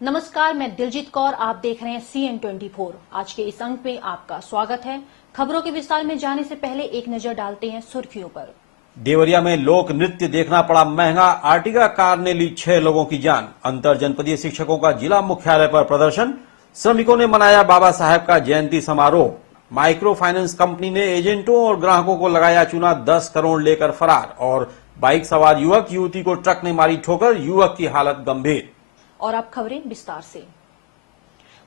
नमस्कार, मैं दिलजीत कौर, आप देख रहे हैं CN24। आज के इस अंक में आपका स्वागत है। खबरों के विस्तार में जाने से पहले एक नजर डालते हैं सुर्खियों पर। देवरिया में लोक नृत्य देखना पड़ा महंगा, आर्टिगा कार ने ली 6 लोगों की जान। अंतर जनपदीय शिक्षकों का जिला मुख्यालय पर प्रदर्शन, श्रमिकों ने मनाया बाबा साहेब का जयंती समारोह। माइक्रो फाइनेंस कंपनी ने एजेंटों और ग्राहकों को लगाया चूना, 10 करोड़ लेकर फरार। और बाइक सवार युवक युवती को ट्रक ने मारी ठोकर, युवक की हालत गंभीर। और अब खबरें विस्तार से।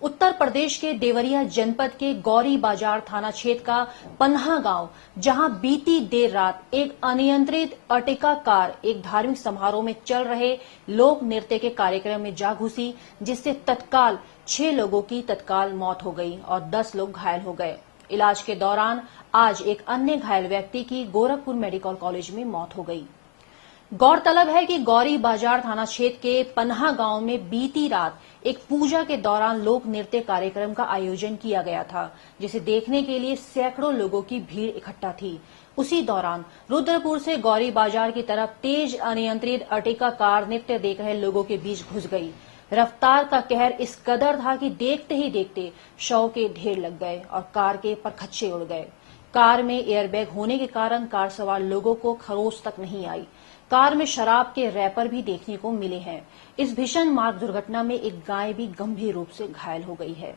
उत्तर प्रदेश के देवरिया जनपद के गौरी बाजार थाना क्षेत्र का पन्हा गांव, जहां बीती देर रात एक अनियंत्रित अर्टिगा कार एक धार्मिक समारोह में चल रहे लोक नृत्य के कार्यक्रम में जा घुसी, जिससे तत्काल 6 लोगों की तत्काल मौत हो गई और 10 लोग घायल हो गए। इलाज के दौरान आज एक अन्य घायल व्यक्ति की गोरखपुर मेडिकल कॉलेज में मौत हो गई। गौरतलब है कि गौरी बाजार थाना क्षेत्र के पन्हा गांव में बीती रात एक पूजा के दौरान लोक नृत्य कार्यक्रम का आयोजन किया गया था, जिसे देखने के लिए सैकड़ों लोगों की भीड़ इकट्ठा थी। उसी दौरान रुद्रपुर से गौरी बाजार की तरफ तेज अनियंत्रित अर्टिगा कार नृत्य देख रहे लोगों के बीच घुस गई। रफ्तार का कहर इस कदर था कि देखते ही देखते शव के ढेर लग गए और कार के परखच्चे उड़ गए। कार में एयरबैग होने के कारण कार सवार लोगों को खरोच तक नहीं आई। कार में शराब के रैपर भी देखने को मिले हैं। इस भीषण मार्ग दुर्घटना में एक गाय भी गंभीर रूप से घायल हो गई है।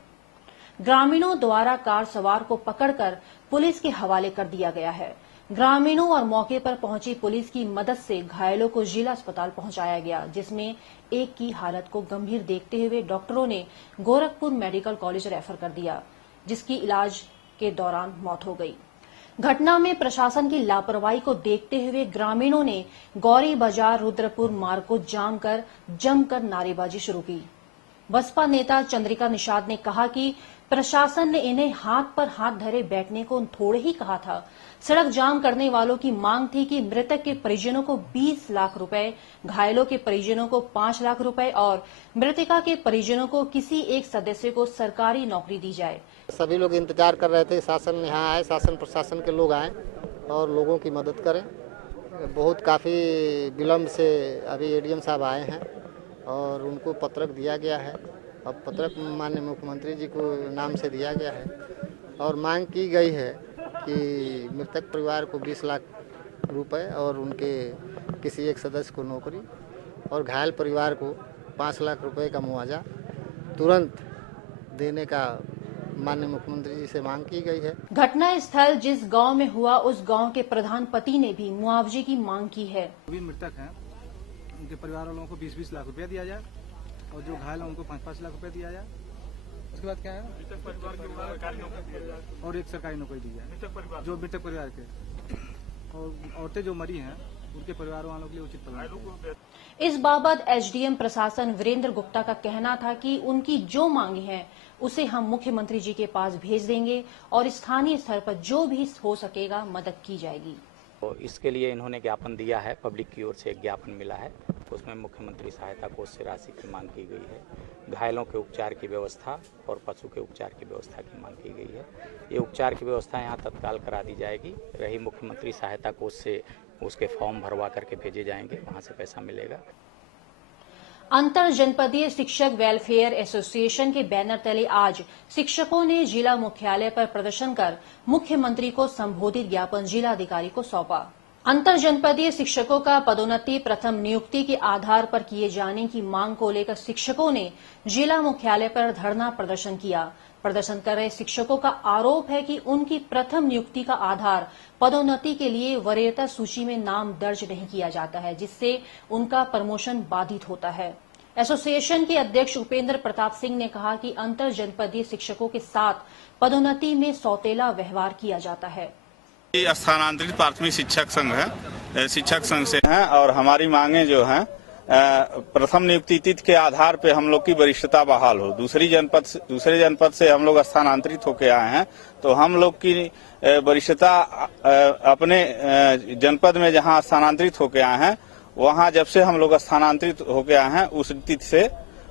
ग्रामीणों द्वारा कार सवार को पकड़कर पुलिस के हवाले कर दिया गया है। ग्रामीणों और मौके पर पहुंची पुलिस की मदद से घायलों को जिला अस्पताल पहुंचाया गया, जिसमें एक की हालत को गंभीर देखते हुए डॉक्टरों ने गोरखपुर मेडिकल कॉलेज रेफर कर दिया, जिसकी इलाज के दौरान मौत हो गई। घटना में प्रशासन की लापरवाही को देखते हुए ग्रामीणों ने गौरी बाजार रुद्रपुर मार्ग को जाम कर जमकर नारेबाजी शुरू की। बसपा नेता चंद्रिका निषाद ने कहा कि प्रशासन ने इन्हें हाथ पर हाथ धरे बैठने को थोड़े ही कहा था। सड़क जाम करने वालों की मांग थी कि मृतक के परिजनों को 20 लाख रुपए, घायलों के परिजनों को 5 लाख रुपए और मृतका के परिजनों को किसी एक सदस्य को सरकारी नौकरी दी जाए। सभी लोग इंतजार कर रहे थे शासन यहाँ आए, शासन प्रशासन के लोग आए और लोगों की मदद करें। बहुत काफ़ी विलम्ब से अभी एडीएम साहब आए हैं और उनको पत्रक दिया गया है। अब पत्रक माननीय मुख्यमंत्री जी को नाम से दिया गया है और मांग की गई है कि मृतक परिवार को 20 लाख रुपए और उनके किसी एक सदस्य को नौकरी और घायल परिवार को 5 लाख रुपए का मुआवजा तुरंत देने का माननीय मुख्यमंत्री जी से मांग की गई है। घटना स्थल जिस गांव में हुआ, उस गांव के प्रधान पति ने भी मुआवजे की मांग की है। भी मृतक हैं, उनके परिवार वालों को 20-20 लाख रुपया दिया जाए और जो घायल हैं उनको 5-5 लाख रुपया दिया जाए। उसके बाद क्या है, और एक सरकारी नौकरी दी जाए जो मृतक परिवार के, और औरतें जो मरी हैं उनके परिवार वालों के लिए उचित प्रबंधन। इस बाबत एसडीएम प्रशासन वीरेंद्र गुप्ता का कहना था कि उनकी जो मांगे हैं उसे हम मुख्यमंत्री जी के पास भेज देंगे और स्थानीय स्तर पर जो भी हो सकेगा मदद की जाएगी। तो इसके लिए इन्होंने ज्ञापन दिया है, पब्लिक की ओर से एक ज्ञापन मिला है, उसमें मुख्यमंत्री सहायता कोष से राशि की मांग की गई है। घायलों के उपचार की व्यवस्था और पशु के उपचार की व्यवस्था की मांग की गई है। ये उपचार की व्यवस्था यहाँ तत्काल करा दी जाएगी। रही मुख्यमंत्री सहायता कोष से उसके फॉर्म भरवा करके भेजे जाएंगे, वहाँ से पैसा मिलेगा। अंतर जनपदीय शिक्षक वेलफेयर एसोसिएशन के बैनर तले आज शिक्षकों ने जिला मुख्यालय पर प्रदर्शन कर मुख्यमंत्री को संबोधित ज्ञापन जिलाधिकारी को सौंपा। अंतर जनपदीय शिक्षकों का पदोन्नति प्रथम नियुक्ति के आधार पर किए जाने की मांग को लेकर शिक्षकों ने जिला मुख्यालय पर धरना प्रदर्शन किया। प्रदर्शन कर रहे शिक्षकों का आरोप है कि उनकी प्रथम नियुक्ति का आधार पदोन्नति के लिए वरीयता सूची में नाम दर्ज नहीं किया जाता है, जिससे उनका प्रमोशन बाधित होता है। एसोसिएशन के अध्यक्ष उपेंद्र प्रताप सिंह ने कहा कि अंतर जनपदीय शिक्षकों के साथ पदोन्नति में सौतेला व्यवहार किया जाता है। स्थानांतरित प्राथमिक शिक्षक संघ है, शिक्षक संघ से हैं और हमारी मांगे जो हैं प्रथम नियुक्ति तिथि के आधार पे हम लोग की वरिष्ठता बहाल हो। दूसरे जनपद से हम लोग स्थानांतरित होके आए हैं, तो हम लोग की वरिष्ठता अपने जनपद में जहां स्थानांतरित होके आए हैं, वहां जब से हम लोग स्थानांतरित होके आए हैं उस तिथि से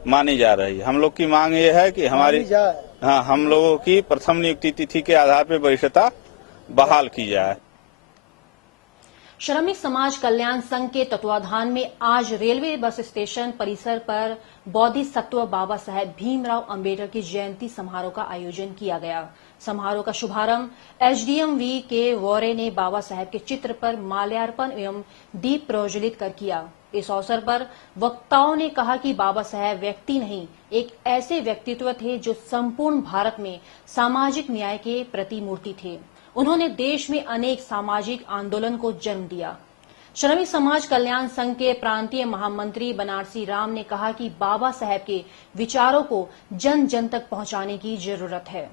मानी जा रही है। हम लोग की मांग ये है कि हमारी हम लोगों की प्रथम नियुक्ति तिथि के आधार पर वरिष्ठता बहाल की जाए। श्रमिक समाज कल्याण संघ के तत्वाधान में आज रेलवे बस स्टेशन परिसर पर बोधिसत्व बाबा साहेब भीमराव अंबेडकर की जयंती समारोह का आयोजन किया गया। समारोह का शुभारंभ एसडीएम वी के वोरे ने बाबा साहेब के चित्र पर माल्यार्पण एवं दीप प्रज्वलित कर किया। इस अवसर पर वक्ताओं ने कहा कि बाबा साहेब व्यक्ति नहीं, एक ऐसे व्यक्तित्व थे जो संपूर्ण भारत में सामाजिक न्याय के प्रतिमूर्ति थे। उन्होंने देश में अनेक सामाजिक आंदोलन को जन्म दिया। श्रमिक समाज कल्याण संघ के प्रांतीय महामंत्री बनारसी राम ने कहा कि बाबा साहेब के विचारों को जन जन तक पहुंचाने की जरूरत है।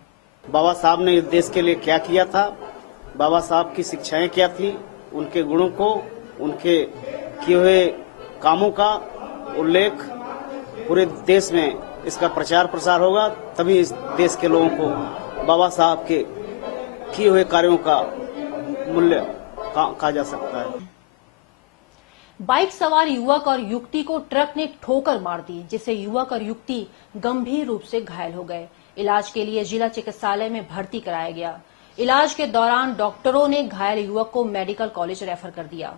बाबा साहब ने इस देश के लिए क्या किया था, बाबा साहब की शिक्षाएं क्या थी, उनके गुणों को, उनके किए हुए कामों का उल्लेख पूरे देश में इसका प्रचार प्रसार होगा, तभी इस देश के लोगों को बाबा साहब के किए हुए कार्यों का मूल्य कहा जा सकता है। बाइक सवार युवक और युवती को ट्रक ने ठोकर मार दी, जिससे युवक और युवती गंभीर रूप से घायल हो गए। इलाज के लिए जिला चिकित्सालय में भर्ती कराया गया। इलाज के दौरान डॉक्टरों ने घायल युवक को मेडिकल कॉलेज रेफर कर दिया।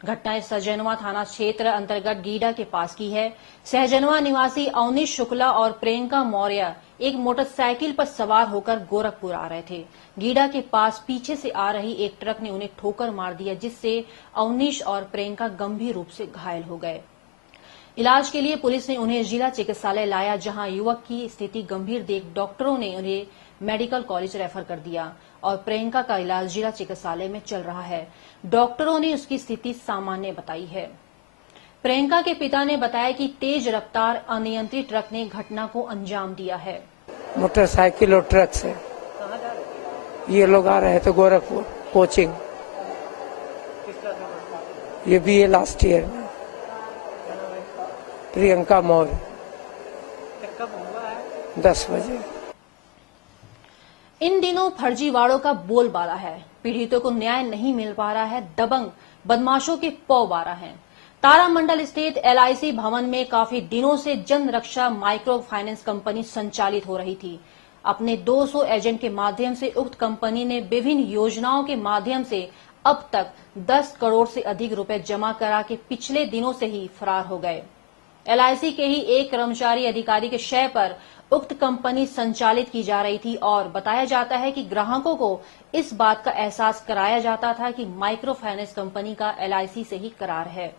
घटना सहजनवा थाना क्षेत्र अंतर्गत गीडा के पास की है। सहजनवा निवासी अवनीश शुक्ला और प्रियंका मौर्य एक मोटरसाइकिल पर सवार होकर गोरखपुर आ रहे थे। गीडा के पास पीछे से आ रही एक ट्रक ने उन्हें ठोकर मार दिया, जिससे अवनीश और प्रियंका गंभीर रूप से घायल हो गए। इलाज के लिए पुलिस ने उन्हें जिला चिकित्सालय लाया, जहां युवक की स्थिति गंभीर देख डॉक्टरों ने उन्हें मेडिकल कॉलेज रेफर कर दिया और प्रियंका का इलाज जिला चिकित्सालय में चल रहा है। डॉक्टरों ने उसकी स्थिति सामान्य बताई है। प्रियंका के पिता ने बताया कि तेज रफ्तार अनियंत्रित ट्रक ने घटना को अंजाम दिया है। मोटरसाइकिल और ट्रक से ये लोग आ रहे थे गोरखपुर कोचिंग, ये बीए लास्ट ईयर में। प्रियंका मौर्य 10 बजे। इन दिनों फर्जीवाड़ों का बोलबाला है। पीड़ितों को न्याय नहीं मिल पा रहा है। दबंग बदमाशों के पौबारा हैं। तारामंडल स्थित एलआईसी भवन में काफी दिनों से जन रक्षा माइक्रो फाइनेंस कंपनी संचालित हो रही थी। अपने 200 एजेंट के माध्यम से उक्त कंपनी ने विभिन्न योजनाओं के माध्यम से अब तक 10 करोड़ से अधिक रुपए जमा करा के पिछले दिनों से ही फरार हो गए। एलआईसी के ही एक कर्मचारी अधिकारी के शय पर उक्त कंपनी संचालित की जा रही थी और बताया जाता है कि ग्राहकों को इस बात का एहसास कराया जाता था कि माइक्रो फाइनेंस कंपनी का एलआईसी से ही करार है।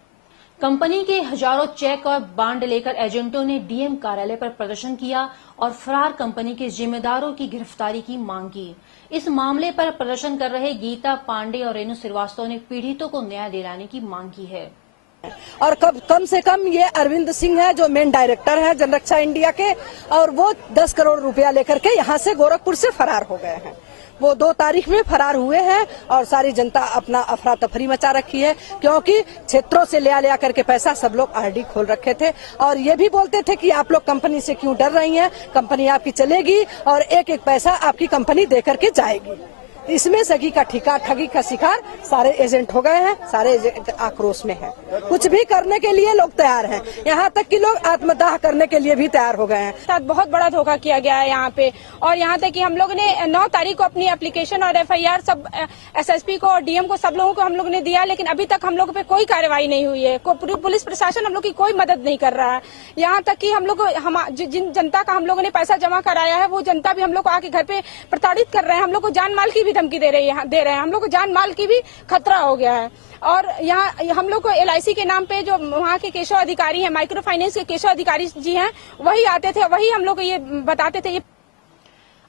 कंपनी के हजारों चेक और बांड लेकर एजेंटों ने डीएम कार्यालय पर प्रदर्शन किया और फरार कंपनी के जिम्मेदारों की गिरफ्तारी की मांग की। इस मामले पर प्रदर्शन कर रहे गीता पांडे और रेणु श्रीवास्तव ने पीड़ितों को न्याय दिलाने की मांग की है। और कम से कम ये अरविंद सिंह है जो मेन डायरेक्टर है जनरक्षा इंडिया के, और वो 10 करोड़ रुपया लेकर के यहाँ से गोरखपुर से फरार हो गए हैं। वो 2 तारीख में फरार हुए हैं और सारी जनता अपना अफरा तफरी मचा रखी है, क्योंकि क्षेत्रों से ले करके पैसा सब लोग आरडी खोल रखे थे और ये भी बोलते थे कि आप लोग कंपनी से क्यों डर रही हैं, कंपनी आपकी चलेगी और एक एक पैसा आपकी कंपनी दे करके जाएगी। इसमें सगी का ठगी का शिकार सारे एजेंट हो गए हैं। सारे एजेंट आक्रोश में हैं। कुछ भी करने के लिए लोग तैयार हैं, यहाँ तक कि लोग आत्मदाह करने के लिए भी तैयार हो गए हैं। बहुत बड़ा धोखा किया गया है यहाँ पे, और यहाँ तक कि हम लोग ने 9 तारीख को अपनी एप्लीकेशन और एफआईआर सब एसएसपी को और डीएम को सब लोगों को हम लोग ने दिया, लेकिन अभी तक हम लोग पे कोई कार्रवाई नहीं हुई है। पुलिस प्रशासन हम लोग की कोई मदद नहीं कर रहा है। यहाँ तक कि हम लोग जिन जनता का हम लोगों ने पैसा जमा कराया है वो जनता भी हम लोग को आके घर पे प्रताड़ित कर रहे हैं। हम लोग को जान माल की भी धमकी दे रहे हैं। हम लोग को जान माल की भी खतरा हो गया है। और यहाँ हम लोग को एलआईसी के नाम पे जो वहाँ के केशव अधिकारी हैं, माइक्रो फाइनेंस के केशव अधिकारी जी हैं, वही आते थे, वही हम लोग को ये बताते थे।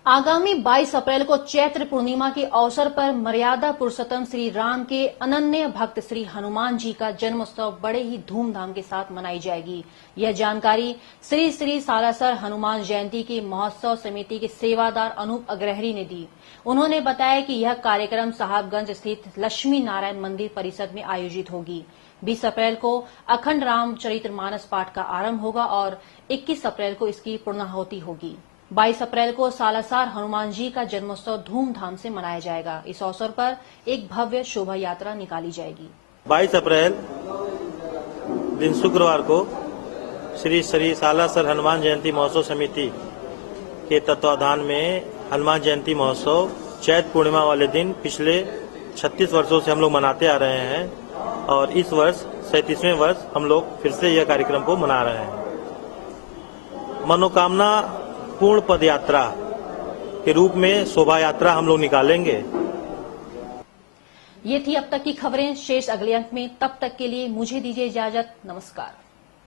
आगामी 22 अप्रैल को चैत्र पूर्णिमा के अवसर पर मर्यादा पुरुषोत्तम श्री राम के अनन्य भक्त श्री हनुमान जी का जन्मोत्सव बड़े ही धूमधाम के साथ मनाई जाएगी। यह जानकारी श्री श्री सालासर हनुमान जयंती की महोत्सव समिति के सेवादार अनूप अग्रहरी ने दी। उन्होंने बताया कि यह कार्यक्रम साहबगंज स्थित लक्ष्मी नारायण मंदिर परिसर में आयोजित होगी। 20 अप्रैल को अखंड रामचरितमानस पाठ का आरंभ होगा और 21 अप्रैल को इसकी पूर्णाहुति होगी। 22 अप्रैल को सालासर हनुमान जी का जन्मोत्सव धूमधाम से मनाया जाएगा। इस अवसर पर एक भव्य शोभा यात्रा निकाली जाएगी। 22 अप्रैल दिन शुक्रवार को श्री श्री सालासर हनुमान जयंती महोत्सव समिति के तत्वाधान में हनुमान जयंती महोत्सव चैत्र पूर्णिमा वाले दिन पिछले 36 वर्षों से हम लोग मनाते आ रहे हैं और इस वर्ष 37वें वर्ष हम लोग फिर से यह कार्यक्रम को मना रहे हैं। मनोकामना पूर्ण पद यात्रा के रूप में शोभा यात्रा हम लोग निकालेंगे। ये थी अब तक की खबरें। शेष अगले अंक में, तब तक के लिए मुझे दीजिए इजाजत। नमस्कार।